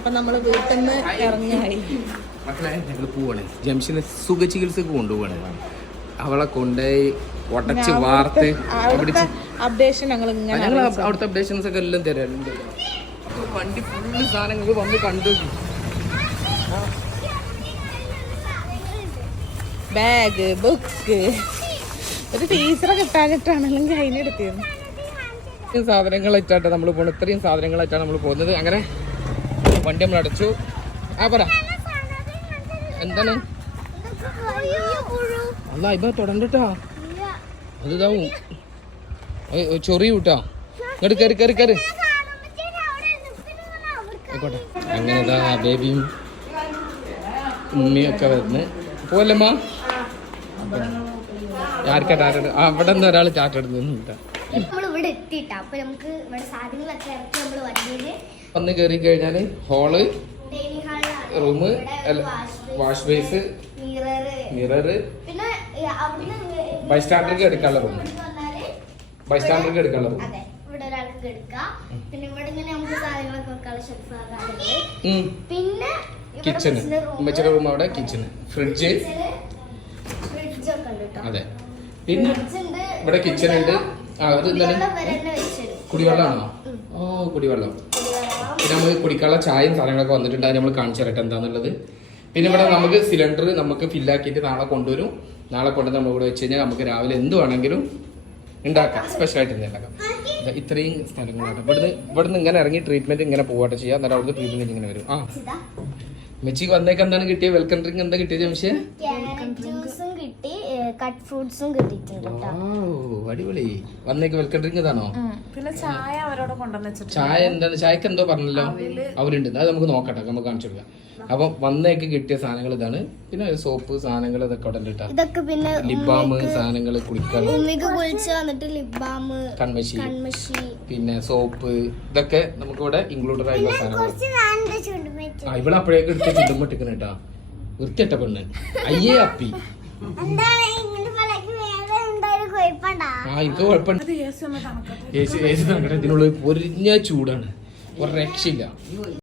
അപ്പൊ നമ്മള് വീട്ടിൽ നിന്ന് ഇറങ്ങിയായി മക്കളെ ഞങ്ങൾ പോവാണ് ജംഷന് സുഖ ചികിത്സക്ക് കൊണ്ടുപോവാണ്. അവളെ കൊണ്ടുപോയി ഒടച്ച് വാർത്ത് അപ്ഡേഷൻ ഞങ്ങൾ അവിടുത്തെ അപ്ഡേഷൻസ് ഒക്കെ എല്ലാം തരാറുണ്ട്. വണ്ടി ഫുള്ള് സാധനങ്ങൾ വന്ന് കണ്ടു. ബാഗ് ബുക്ക് ഒരു ടീച്ചറെ കിട്ടാനിട്ടാണ് അല്ലെങ്കിൽ അതിനെടുത്തിരുന്നു. സാധനങ്ങളായിട്ടാണ് നമ്മൾ പോകുന്നത്. ഇത്രയും സാധനങ്ങളായിട്ടാണ് നമ്മൾ പോകുന്നത്. അങ്ങനെ വണ്ടി നമ്മൾ അടച്ചു. പറ എന്താണ് അല്ല ഇപ്പൊ തുടണ്ടിട്ടാ അത് ഇതാവും ചൊറിയും കേട്ടോ. ഇങ്ങോട്ട് കയറി കയറി കയറി ആയിക്കോട്ടെ. അങ്ങനെ ഇതാ ബേബിയും ഉമ്മിയൊക്കെ വരുന്ന് പോവല്ലമ്മ. ആർക്കാ ടാറ്റ അവിടെ നിന്ന് ഒരാൾ ടാറ്റ എടുക്കുന്നുണ്ട്. വന്ന് കയറി കഴിഞ്ഞാല് hall, room, wash base, mirror, ബൈസ്റ്റാൻഡർക്ക് എടുക്കാനുള്ള റൂം, ബൈസ്റ്റാൻഡർക്ക് എടുക്കാനുള്ള റൂം, കിച്ചണ്, ഉമ്മച്ചിയുടെ റൂം അവിടെ, കിച്ചണ്, ഫ്രിഡ്ജ്. അതെ, പിന്നെ ഇവിടെ കിച്ചൺ ഉണ്ട്. അത് എന്താണ് കുടിവെള്ളമാണോ? ഓ കുടിവെള്ളം. പിന്നെ നമുക്ക് കുടിക്കാനുള്ള ചായയും സാധനങ്ങളൊക്കെ വന്നിട്ടുണ്ട്. അത് നമ്മൾ കാണിച്ചു തരട്ടെ എന്താന്നുള്ളത്. പിന്നെ ഇവിടെ നമുക്ക് സിലിണ്ടർ നമുക്ക് ഫില്ലാക്കിയിട്ട് നാളെ കൊണ്ടുവരും. നാളെ കൊണ്ടുവന്ന് നമ്മൾ ഇവിടെ വെച്ച് കഴിഞ്ഞാൽ നമുക്ക് രാവിലെ എന്ത് വേണമെങ്കിലും ഉണ്ടാക്കാം. സ്പെഷ്യലായിട്ട് ഉണ്ടാക്കാം. ഇത്രയും സ്ഥലങ്ങളാണ്. ഇവിടുന്ന് ഇങ്ങനെ ഇറങ്ങി ട്രീറ്റ്മെന്റ് ഇങ്ങനെ പോവാട്ടെ ചെയ്യാം. എന്നിട്ട് അവിടുന്ന് ട്രീറ്റ്മെന്റ് ഇങ്ങനെ വരും. മെച്ചിക്ക് വന്നേക്ക് എന്താണ് കിട്ടിയത്? വെൽക്കം ഡ്രിങ്ക് എന്താ കിട്ടിയത്? ജംഷേ കട്ട് ഫ്രൂട്ട്സും കിട്ടിയിട്ടുണ്ട്. അടിപൊളി. വന്നേക്ക് വെൽക്കം ഡ്രിങ്ക് ഇതാണോ? പിന്നെ ചായ അവരോട് കൊണ്ടുവന്നു. ചായ എന്താണ്? ചായക്ക് എന്തോ പറഞ്ഞല്ലോ അവരുണ്ട്. അത് നമുക്ക് നോക്കട്ടെ, നമുക്ക് കാണിച്ചു കൊടുക്കാം. അപ്പൊ വന്നേക്ക് കിട്ടിയ സാധനങ്ങൾ ഇതാണ്. പിന്നെ സോപ്പ് സാധനങ്ങൾ ഇതൊക്കെ ഉടലിട്ടാ. ഇതൊക്കെ പിന്നെ ലിബാം സാധനങ്ങൾ കുളിക്കാൻ, കൺമഷി, പിന്നെ സോപ്പ്, ഇതൊക്കെ നമുക്ക് ഇവിടെ ഇൻക്ലൂഡഡ് ആയിട്ടുള്ള സാധനങ്ങൾ. ഇവിടെ അപ്പോഴേക്ക് എടുത്ത് ചുണ്ടുമ്പട്ടിക്കണം കേട്ടാ. വൃത്തിയട്ട പെണ്ണ് അയ്യേ അപ്പി. എനിക്ക് കുഴപ്പമുണ്ട്. ഇതിനുള്ളിൽ പൊരിഞ്ഞ ചൂടാണ്, ഒരു രക്ഷയില്ല.